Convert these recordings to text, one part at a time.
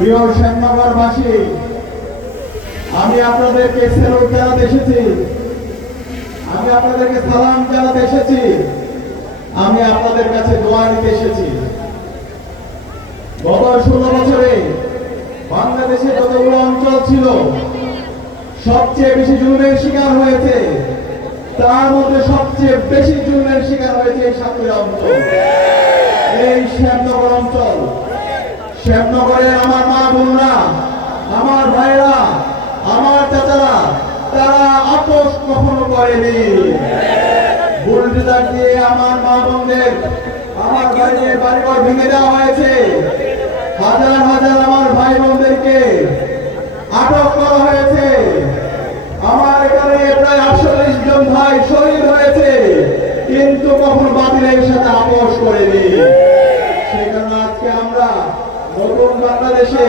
প্রিয় শ্যামনগরবাসী, আমি আপনাদেরকে স্যালুট জানাতে এসেছি, আমি আপনাদেরকে সালাম জানাতে এসেছি, আমি আপনাদের কাছে দোয়া নিতে এসেছি। গত 16 বছরে বাংলাদেশে যতগুলো অঞ্চল ছিল সবচেয়ে বেশি জুলুমের শিকার হয়েছে, তার মধ্যে সবচেয়ে বেশি জুলুমের শিকার হয়েছে এই সাতক্ষীরা অঞ্চল, এই শ্যামনগর অঞ্চল। শ্যামনগরের আমার মা বোনরা, আমার ভাইরা, আমার চাচারা, তারা আপোষ কখনো করেনি। বুলডোজার দিয়ে আমার মা বোনদের, আমার ভাইদের বাড়িঘর ভেঙে দেওয়া হয়েছে। হাজার হাজার আমার ভাই বোনদেরকে আটক করা হয়েছে। আমার এখানে প্রায় 48 জন ভাই শহীদ হয়েছে, কিন্তু কখনো বাতিলের সাথে আপোষ করেনি। সেখানে আজকে আমরা নতুন বাংলাদেশে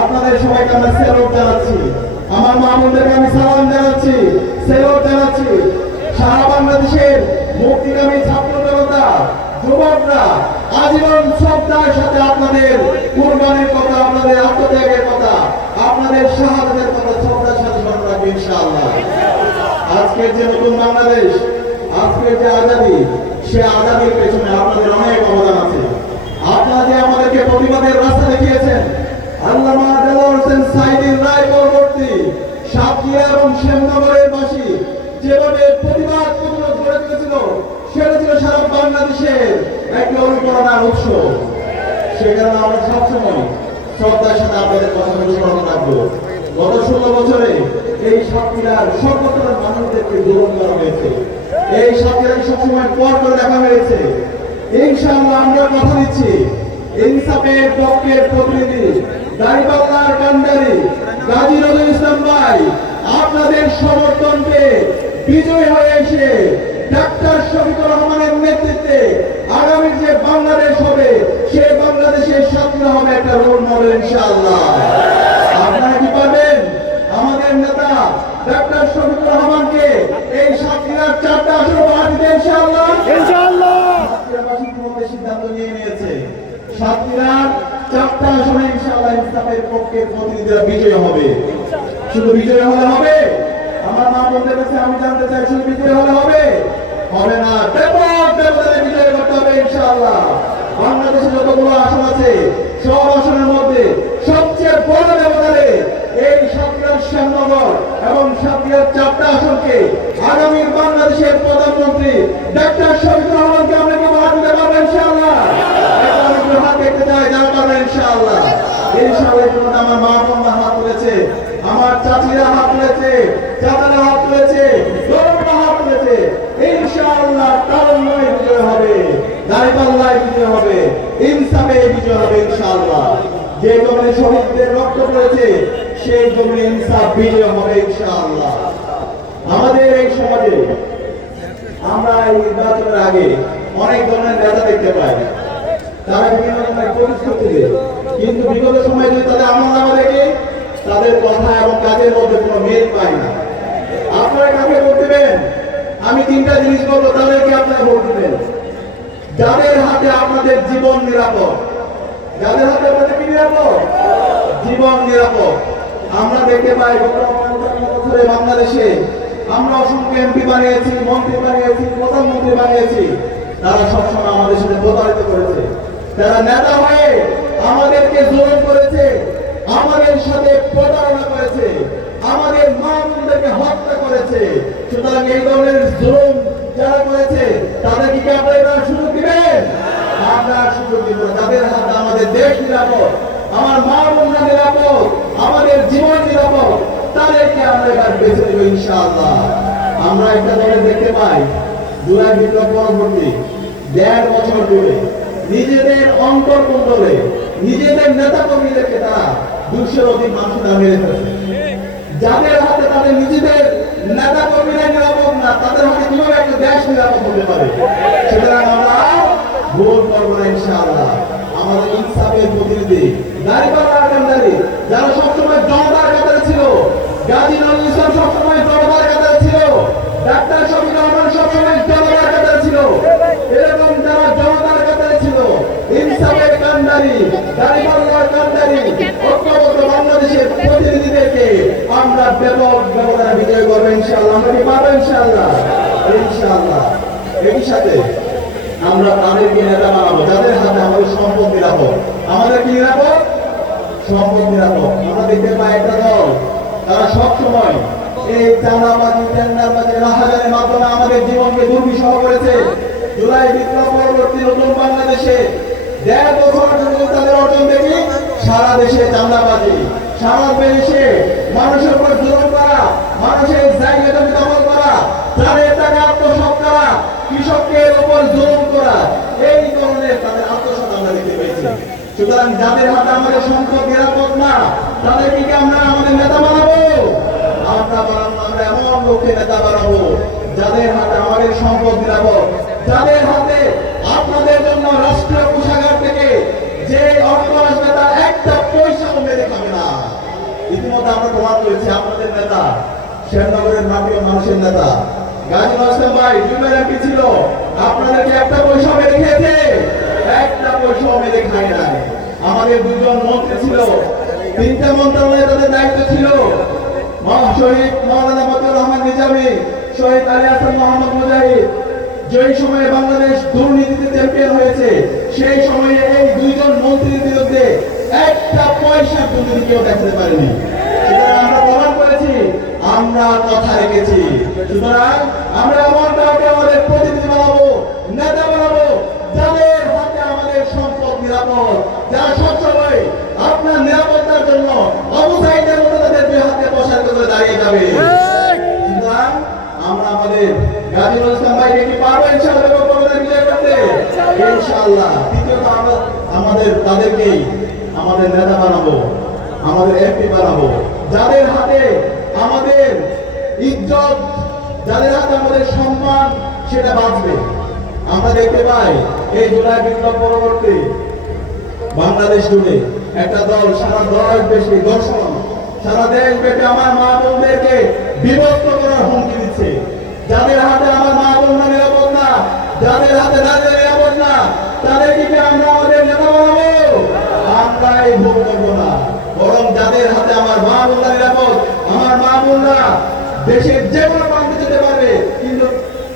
আপনাদের সবাইকে আমরা স্যালুট জানাচ্ছি, আমার মা বোনদেরকে আমি সালাম জানাচ্ছি, স্যালুট জানাচ্ছি। সারা বাংলাদেশের মুক্তিগামী ছাত্র জনতা, যুবকরা আজীবন শ্রদ্ধার সাথে আপনাদের কুরবানির কথা, আপনাদের আত্মত্যাগের কথা, আপনাদের শাহাদাতের কথা শ্রদ্ধার সাথে স্মরণ রাখবে ইনশাআল্লাহ। আজকের যে নতুন বাংলাদেশ, আজকের যে আজাদী, সে আজাদীর পেছনে আপনাদের অনেক অবদান আছে। আপনারা যে আমাদেরকে প্রতিবাদের রাস্তা দেখিয়েছেন, আল্লামা দেলোয়ার হোসেন সাঈদীর রায় পরবর্তী সাতক্ষীরা এবং শ্যামনগরের বাসী যেভাবে প্রতিবাদ প্রতিরোধ গড়ে তুলেছিল, সেটা ছিল সারা বাংলাদেশের একটি অনুপ্রেরণার উৎস। সে কারণে আমরা সবসময় শ্রদ্ধার সাথে আপনাদের কথাগুলো স্মরণ রাখবো। গত 16 বছরে এই সাতক্ষীরার সর্বস্তরের মানুষদেরকে জুলুম করা হয়েছে, এই সাতক্ষীরাকে সবসময় পর করে দেখা হয়েছে। ইনশাআল্লাহ আমরা কথা দিচ্ছি, ইনসাফের পক্ষের প্রতিনিধি দাড়িপাল্লার কান্ডারি গাজী নজরুল ইসলাম ভাই আপনাদের সমর্থনকে বিজয় হয়ে এসে ডাক্তার শফিকুর রহমানের নেতৃত্বে আগামী যে বাংলাদেশ হবে, সেই বাংলাদেশের সাতক্ষীরা হবে একটা রোল মডেল ইনশাআল্লাহ। আপনারা কি পারবেন আমাদের নেতা ডাক্তার শফিকুর রহমানকে এই সাতক্ষীরার 4টা আসন উপহার দিতে ইনশাআল্লাহ? ইনশাআল্লাহ সাতক্ষীরাবাসী ইতিমধ্যে সিদ্ধান্ত নিয়ে নিয়েছে, সাতক্ষীরার 4টা আসনে ইনশাআল্লাহ ইনসাফের পক্ষের প্রতিনিধিরা বিজয় হবে। শুধু বিজয় হলে হবে? আমার মা বলতে কাছে আমি জানতে চাই, শুধু বিজয় হলে হবে? হবে না, ব্যাপক ব্যবধানে বিজয় করতে হবে ইনশাআল্লাহ। বাংলাদেশে যতগুলো আসন আছে, সব আসনের মধ্যে সবচেয়ে বড় ব্যবধানে এই সাতক্ষীরা শ্যামনগর এবং সাতক্ষীরার 4টা আসনকে আগামীর বাংলাদেশের প্রধানমন্ত্রী ডাক্তার শফিকুর রহমানকে আমরা কি উপহার দিতে পারবো ইনশাআল্লাহ? হাত দেখতে চাই, যারা পারবেন ইনশাআল্লাহ। ইনশাআল্লাহ আমার মা বোনরা হাত তুলেছে, আমার চাচিরা হাত তুলেছে, চাচারা হাত তুলেছে, বড়রা হাত তুলেছে। ইনশাআল্লাহ তারুণ্যে বিজয় হবে, দাড়িপাল্লায় বিজয় হবে, ইনসাফে বিজয় হবে ইনশাআল্লাহ। যে জমিনে শহীদদের রক্ত পড়েছে, সেই জমিনে ইনসাফ বিজয় হবে ইনশাআল্লাহ। আমাদের এই সমাজে আমরা এই নির্বাচনের আগে অনেক ধরনের নেতা দেখতে পাই, তারা বিভিন্ন ধরনের প্রতিশ্রুতি দেয়, কিন্তু বিগত সময়ে যদি তাদের আমলনামা দেখে, তাদের কথা এবং কাজের মধ্যে কোনো মিল পায় না। আপনারা কাকে ভোট দেবেন? আমি 3টা জিনিস বলবো, তাদেরকে আপনারা ভোট দেবেন যাদের হাতে আপনাদের জীবন নিরাপদ। যাদের হাতে আপনাদের কি নিরাপদ? জীবন নিরাপদ। আমরা দেখতে পাই গত 55 বছরে বাংলাদেশে আমরা অসংখ্য এমপি বানিয়েছি, মন্ত্রী বানিয়েছি, প্রধানমন্ত্রী বানিয়েছি, তারা সবসময় আমাদের সাথে প্রতারিত করেছে। তারা নেতা হয়ে আমাদেরকে জুলুম করেছে, আমাদের সাথে প্রতারণা করেছে, আমাদের মা বোনদেরকে হত্যা করেছে। সুতরাং এই ধরনের জুলুম যারা করেছে, তাদেরকে কি আপনারা সুযোগ দিবেন? আমরা সুযোগ দিব না। যাদের হাতে আমাদের দেশ নিরাপদ, আমার মা বোনরা নিরাপদ, আমাদের জীবন নিরাপদ, তাদেরকে আমরা এবার বেছে দেব ইনশাআল্লাহ। আমরা একটা দলে দেখতে পাই, জুলাই বিপ্লব পরবর্তী 1.5 বছর ধরে নিজেদের অন্তর্কন্ট্রোলে নিজেদের নেতা কর্মীদেরকে তারা 200-এর অধিক মানুষ মেরে ফেলেছে। যাদের হাতে তাদের নিজেদের নেতা কর্মীরা নিরাপদ না, তাদের হাতে কিভাবে একটা দেশ নিরাপদ হতে পারে? সুতরাং আমরা ভোট করবো না ইনশাআল্লাহ। আমাদের ইনসাফের প্রতিনিধি দাড়িপাল্লার কান্ডারি, যারা সবসময় জনতার কাতারে ছিল, গাজী নজরুল ইসলাম সবসময় জনতার কাতারে ছিল, ডাক্তার শফিকুর রহমান সবসময় জনতার কাতারে ছিল, এরকম যারা জনতার কাতারে ছিল, ইনসাফের কান্ডারি, দাড়িপাল্লার কান্ডারি, ইনশাআল্লাহ। একই সাথে আমরা তাদেরকে নেতা বানাবো যাদের হাতে আমাদের সম্পদ নিরাপদ। আমাদের কি নিরাপদ? সম্পদ নিরাপদ। আমরা দেখতে পাই একটা দল, তারা সবসময় এই চাঁদাবাজি টেন্ডারবাজি রাহাজানের মাধ্যমে আমাদের জীবনকে দুর্বিষহ করেছে। জুলাই বিপ্লব পরবর্তী নতুন বাংলাদেশে ১.৫ বছর ধরে তাদের অর্জন দেখি সারা দেশে চাঁদাবাজি, সারা দেশে মানুষের উপর জুলুম করা, মানুষের জায়গা জমি দখল করা, তাদের টাকা আত্মসাৎ করা, কৃষকের উপর জুলুম করা, এই ধরনের তাদের আত্মসাৎ আমরা দেখতে পেয়েছি। সুতরাং যাদের হাতে আমাদের সম্পদ নিরাপদ না, তাদেরকে কি আমরা আমাদের নেতা বানাবো? আমরা এমন লোককে নেতা বানাবো যাদের হাতে আমাদের সম্পদ নিরাপদ, যাদের হাতে আপনাদের জন্য রাষ্ট্রীয় কোষাগার থেকে যে অর্থ আসবে তার একটা পয়সাও মেরে খাবে না। ইতিমধ্যে আমরা প্রমাণ করেছি আপনাদের নেতা শ্যামনগরের মাটি ও মানুষের নেতা গাজী আসলাম ভাই জুমের এমপি ছিল, আপনাদেরকে একটা পয়সা মেরে খেয়েছে? একটা পয়সাও মেরে খায় নাই। আমাদের দুজন মন্ত্রী ছিল, 3টা মন্ত্রণালয়ে তাদের দায়িত্ব ছিল। শহীদ মাওলানা মতিউর রহমান নিজামী, শহীদ আলী হাসান মোহাম্মদ মুজাহিদ, যেই সময়ে বাংলাদেশ দুর্নীতিতে চ্যাম্পিয়ন হয়েছে, সেই সময়ে এই দুইজন মন্ত্রীর বিরুদ্ধে একটা পয়সা দুর্নীতি কেউ দেখাতে পারেনি। সুতরাং আমরা প্রমাণ করেছি আমরা কথা রেখেছি। সুতরাং আমরা এমন কাউকে আমাদের প্রতিনিধি বানাবো, নেতা বানাবো যাদের হাতে আমাদের সম্পদ নিরাপদ, যারা সবসময় আপনার নিরাপত্তার জন্য আবু সাঈদের মতো তাদের দুই হাতে বসার করে দাঁড়িয়ে যাবে। সুতরাং আমরা আমাদের গাজী ইসলাম ভাইকে কি পারবো ইনশাআল্লাহ বিজয় করতে? ইনশাআল্লাহ। দ্বিতীয়ত আমরা আমাদের তাদেরকেই আমাদের নেতা বানাবো, আমাদের এমপি বানাবো যাদের হাতে আমাদের ইজ্জত, যাদের হাতে আমাদের সম্মান সেটা বাঁচবে। আমরা দেখতে পাই এই জুলাই বিপ্লব পরবর্তী বাংলাদেশ জুড়ে একটা দল সারা দেশে দর্শন, সারা দেশ ব্যাপী আমার মা বোনদেরকে বিভক্ত করার হুমকি দিচ্ছে। যাদের হাতে আমার মা বোনরা নিরাপদ না, যাদের হাতে নারীরা নিরাপদ না, তাদেরকে কি আমরা আমাদের নেতা বানাবো? আমরা এই ভোট করবো না, বরং যাদের হাতে আমার মা বোনরা নিরাপদ, আমার মা বোনরা দেশের যে কোনো প্রান্তে যেতে পারবে, কিন্তু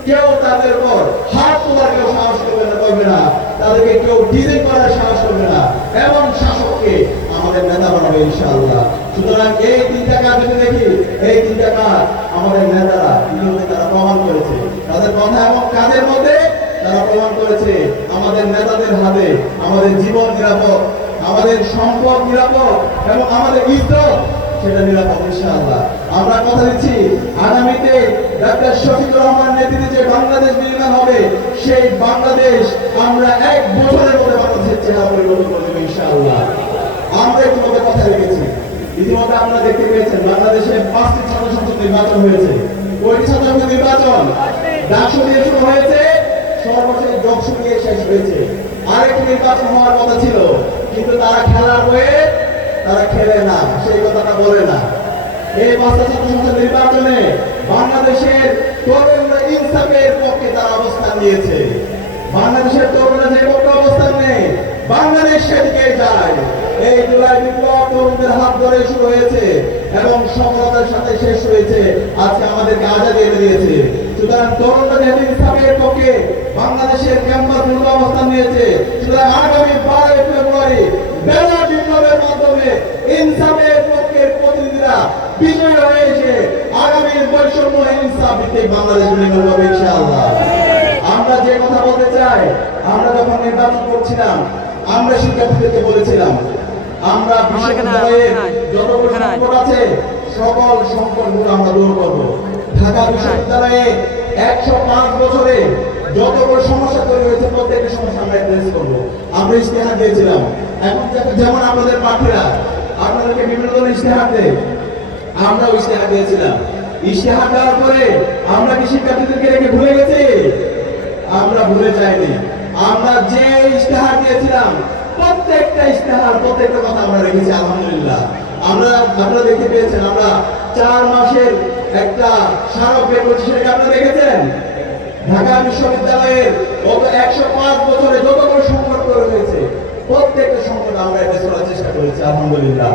কেউ তাদের উপর হাত তোলার কেউ সাহস করবে না, তাদেরকে কেউ ডিজিং করার সাহস করবে না, এবং শাসককে আমাদের নেতা বানাবে ইনশাআল্লাহ। সুতরাং এই 3টা কাজ যদি দেখি, এই 3টা কাজ আমাদের নেতারা ইতিমধ্যে তারা প্রমাণ করেছে, তাদের কথা এবং কাজের মধ্যে তারা প্রমাণ করেছে আমাদের নেতাদের হাতে আমাদের জীবন নিরাপদ, আমাদের সম্পদ নিরাপদ এবং আমাদের ইজ্জত সেটা নিরাপদ ইনশাআল্লাহ। আমরা কথা দিচ্ছি আগামীতে ডক্টর শফিকুর রহমান নেতৃত্বে যে বাংলাদেশ নির্মাণ হবে, সেই বাংলাদেশ আমরা 1 বছরের মধ্যে বাংলাদেশের চেহারা পরিবর্তন করে দেব ইনশাআল্লাহ। আমরা ইতিমধ্যে কথা রেখেছি। ইতিমধ্যে আপনারা দেখতে পেয়েছেন বাংলাদেশে 5টি ছাত্র সংসদ নির্বাচন হয়েছে। কয়টি ছাত্র সংসদ নির্বাচন? ডাকসু দিয়ে শুরু হয়েছে, সর্বশেষ জকসু দিয়ে শেষ হয়েছে। আরেকটি নির্বাচন হওয়ার কথা ছিল, কিন্তু তারা খেলার বয়ে তারা খেলে না, সেই কথাটা বলে না। এই 5টা ছাত্র সংসদ নির্বাচনে বাংলাদেশের তরুণরা ইনসাফের পক্ষে তারা অবস্থান নিয়েছে। বাংলাদেশের তরুণরা যে পক্ষে অবস্থান নেই, বাংলাদেশ সেদিকে যায়। এই জুলাই বিপ্লব তরুণদের হাত ধরে শুরু হয়েছে এবং সফলতার সাথে শেষ হয়েছে, আজকে আমাদেরকে আজাদি এনে দিয়েছে। সুতরাং তরুণরা যেহেতু ইনসাফের পক্ষে বাংলাদেশের ক্যাম্পাস মূল অবস্থান নিয়েছে, সুতরাং আগামী 12 ফেব্রুয়ারি বেলা বিপ্লবের মাধ্যমে ইনসাফের পক্ষের প্রতিনিধিরা বিজয়ী হয়েছে আগামী বৈষম্য ইনসাফ ভিত্তিক বাংলাদেশ নির্মাণ হবে ইনশাআল্লাহ। আমরা যে কথা বলতে চাই, আমরা যখন নির্বাচন করছিলাম, আমরা শিক্ষার্থীদেরকে বলেছিলাম আমরা বিশ্ববিদ্যালয়ে যতগুলো সংকট আছে সকল সংকটগুলো আমরা দূর করব। ঢাকা বিশ্ববিদ্যালয়ে 105 বছরে যতগুলো সমস্যা তৈরি হয়েছে প্রত্যেকটা সমস্যা আমরা অ্যাড্রেস করবো। আমরা ইশতেহার দিয়েছিলাম, এখন যেমন আপনাদের প্রার্থীরা আপনাদেরকে বিভিন্ন ধরনের ইশতেহার দেয়, আমরা ইশতেহার দিয়েছিলাম। ইশতেহার দেওয়ার পরে আমরা কি শিক্ষার্থীদেরকে রেখে ভুলে গেছি? আমরা ভুলে যাইনি। আমরা যে ইশতেহার দিয়েছিলাম প্রত্যেকটা ইশতেহার প্রত্যেকটা কথা আমরা রেখেছি আলহামদুলিল্লাহ। আমরা আপনারা দেখতে পেয়েছেন আমরা 4 মাসের একটা স্মারক বের করছি, সেটাকে আপনারা দেখেছেন। ঢাকা বিশ্ববিদ্যালয়ের গত 105 বছরে যতগুলো সংকট তৈরি হয়েছে প্রত্যেকটা সংকট আমরা অ্যাড্রেস করার চেষ্টা করেছি আলহামদুলিল্লাহ।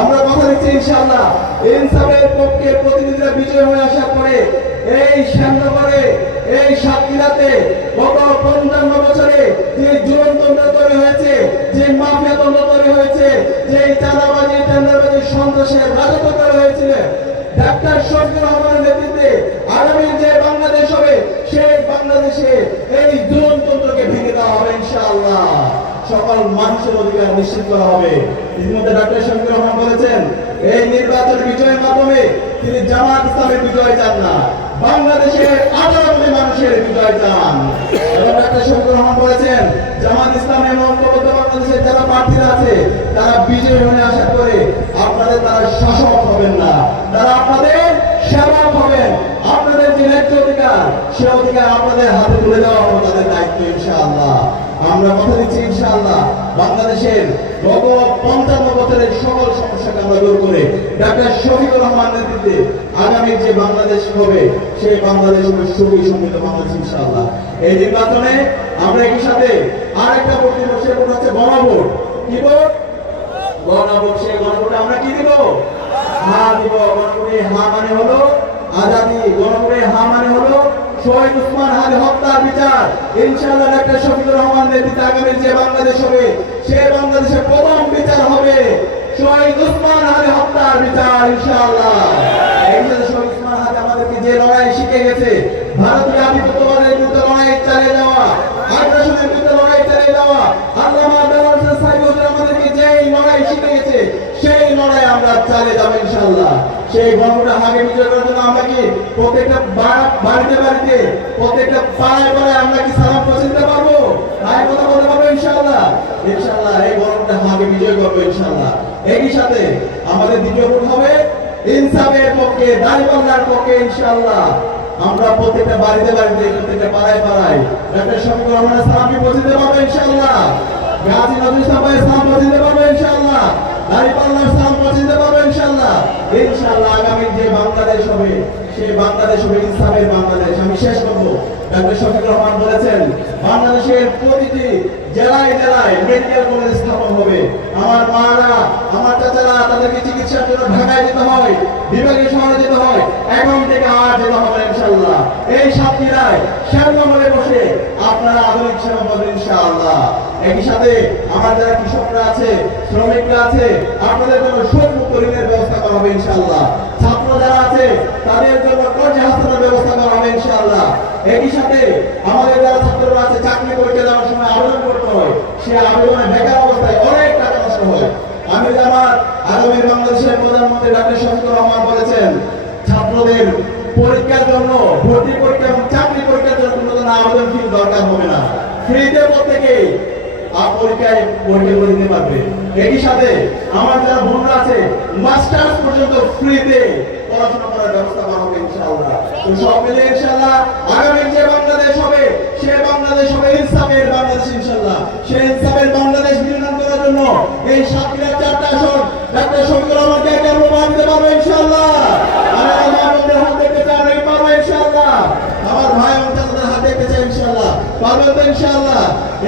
আমরা কথা দিচ্ছি ইনশাআল্লাহ ইনসাফের পক্ষে প্রতিনিধিরা বিজয় হয়ে আসার পরে এই শ্যামনগরে, এই সাতক্ষীরাতে গত ৫৫ বছরে যে জুলুমতন্ত্র তৈরি হয়েছে, যে মাফিয়াতন্ত্র তৈরি হয়েছে, যে চাঁদাবাজি টেন্ডারবাজি সন্ত্রাসের রাজত্ব তৈরি হয়েছিল, ডাক্তার শফিকুর রহমানের নেতৃত্বে আগামী যে বাংলাদেশ হবে সেই বাংলাদেশে এই জুলুমতন্ত্রকে ভেঙে দেওয়া হবে ইনশাআল্লাহ। সকল মানুষের অধিকার নিশ্চিত করা হবে। ইতিমধ্যে ডাক্তার শফিকুর রহমান বলেছেন এই নির্বাচন বিজয়ের মাধ্যমে তিনি জামাত ইসলামের বিজয় চান না, বাংলাদেশের 18 কোটি মানুষের বিজয় চান। এবং ডাক্তার শফিকুর রহমান বলেছেন জামাত ইসলামের ঐক্যবদ্ধ বাংলাদেশের যারা প্রার্থীরা আছে তারা বিজয় হয়ে আশা করে আপনাদের তারা শাসক হবেন না, তারা আপনাদের সেবক হবেন। আপনাদের যে ন্যায্য অধিকার সে অধিকার আপনাদের হাতে তুলে দেওয়া হবে তাদের দায়িত্ব ইনশাআল্লাহ। আমরা কথা দিচ্ছি ইনশাআল্লাহ বাংলাদেশের গত ৫৫ বছরের সকল সমস্যাকে আমরা দূর করে ডাক্তার শফিকুর রহমান নেতৃত্বে আগামী যে বাংলাদেশ হবে সেই বাংলাদেশ হবে সুখী সমৃদ্ধ বাংলাদেশ ইনশাআল্লাহ। এই নির্বাচনে আমরা একই সাথে আরেকটা ভোট দিব, সে ভোট হচ্ছে গণভোট। কি ভোট? গণভোট। সেই গণভোটে আমরা কি দিব? হা দিব। গণভোটে হা মানে হলো আজাদি, গণভোটে হা মানে হলো শহীদ উসমান হাদি হত্যার বিচার। ইনশাআল্লাহ ডাক্তার শফিকুর রহমান নেতৃত্বে আগামী যে বাংলাদেশ হবে সেই বাংলাদেশের প্রথম বিচার হবে শহীদ উসমান হাদি হত্যার বিচার ইনশাআল্লাহ। এই যে শহীদ উসমান হাদি আমাদেরকে যে লড়াই শিখে গেছে, ভারতীয় আধিপত্যবাদের বিরুদ্ধে লড়াই চালিয়ে যাওয়া, আগ্রাসনের বিরুদ্ধে লড়াই চালিয়ে যাওয়া, আল্লামা বেলাল হোসেন সাইদি হুজুর আমাদেরকে যে লড়াই শিখে গেছে সেই লড়াই আমরা চালিয়ে যাবো ইনশাআল্লাহ। সেই গণভোটে আগে বিজয় করার জন্য আমরা কি প্রত্যেকটা বাড়িতে বাড়িতে প্রত্যেকটা পাড়ায় পাড়ায় আমরা কি সালাম পৌঁছে দিতে পারবো? তাই কথা বলতে পারবো ইনশাআল্লাহ। ইনশাআল্লাহ এই গণভোটে আগে বিজয় করবো ইনশাআল্লাহ। একই সাথে আমাদের দ্বিতীয় ভোট হবে ইনসাফের পক্ষে, দাঁড়িপাল্লার পক্ষে ইনশাআল্লাহ। আমরা প্রত্যেকটা বাড়িতে বাড়িতে প্রত্যেকটা পাড়ায় পাড়ায় ডাক্তার শফিকুর রহমানের সালামকে পৌঁছে দিতে পারবো ইনশাআল্লাহ। গাজী নজরুল ইসলামের সালাম পৌঁছে দিতে পারবো ইনশাআল্লাহ। দাঁড়িপাল্লার সালাম পৌঁছে দিতে পারবো ইনশাআল্লাহ। ইনশাআল্লাহ আগামী যে বাংলাদেশ হবে সেই বাংলাদেশ হবে ইনসাফের বাংলাদেশ। আমি শেষ করবো, ডাক্তার শফিকুর রহমান বলেছেন বাংলাদেশের প্রতিটি জেলায় জেলায় মেডিকেল কলেজ স্থাপন হবে। আমার মারা, আমার চাচারা তাদেরকে চিকিৎসার জন্য ঢাকায় যেতে হয়, বিভাগীয় শহরে যেতে হয়, এখন থেকে আর যেতে হবে ইনশাআল্লাহ। এই সাতক্ষীরায় শ্যামনগরে বসে আপনারা আধুনিক সেবা পাবেন ইনশাআল্লাহ। একই সাথে আমার যারা কৃষকরা আছে, শ্রমিকরা আছে, আপনাদের জন্য সুদ মুক্ত ঋণের ব্যবস্থা করা হবে ইনশাআল্লাহ। ছাত্র যারা আছে তাদের জন্য কর্জে হাস্তান্তরের ব্যবস্থা করা হবে ইনশাআল্লাহ। একই সাথে আমাদের যারা ছাত্ররা আছে চাকরি পরীক্ষা দেওয়ার সময় আবেদন করতে হয়, সে আবেদনে বেকার অবস্থায় অনেক টাকা নষ্ট হয়। আমি আমার আগামী বাংলাদেশের প্রধানমন্ত্রী ডাক্তার শফিকুর রহমান বলেছেন ছাত্রদের পরীক্ষার জন্য, ভর্তি পরীক্ষা এবং চাকরি পরীক্ষার জন্য কোনো ধরনের আবেদন ফি দরকার হবে না, ফ্রিতে প্রত্যেকে পরীক্ষায় পরীক্ষা দিতে পারবে। একই সাথে আমার যারা বোনরা আছে মাস্টার্স পর্যন্ত ফ্রিতে পড়াশোনা করার ব্যবস্থা করা হবে ইনশাআল্লাহ। তো সব মিলে ইনশাআল্লাহ আগামী যে বাংলাদেশ হবে সেই বাংলাদেশ হবে ইনসাফের বাংলাদেশ ইনশাআল্লাহ। সেই ইনসাফের বাংলাদেশ নির্মাণ করার জন্য এই সাতক্ষীরার 4টা আসন ডাক্তার শফিকুর রহমানকে একা প্রমাণ দিতে পারবো ইনশাআল্লাহ। আমি আমার বন্ধুদের হাত দেখতে চাই, আমি পারবো ইনশাআল্লাহ। আমার ভাই এবং চাচাদের হাত দেখতে চাই ইনশাআল্লাহ। পারবেন তো ইনশাআল্লাহ?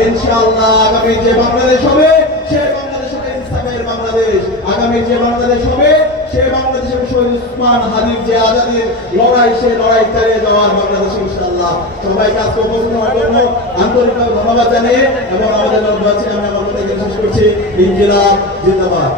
ইনশাআল্লাহ আগামী যে বাংলাদেশ হবে সেই বাংলাদেশ হবে ইনসাফের বাংলাদেশ। আগামী যে বাংলাদেশ হবে সেই বাংলাদেশে শহীদ উসমান হাদির যে আজাদির লড়াই, সেই লড়াই চালিয়ে যাওয়ার বাংলাদেশ ইনশাআল্লাহ। সবাইকে আজকে উপস্থিত হওয়ার জন্য আন্তরিকভাবে ধন্যবাদ জানিয়ে এবং আমাদের লক্ষ্য আছে আমি আমার কথা শেষ করছি। ইনকিলাব জিন্দাবাদ।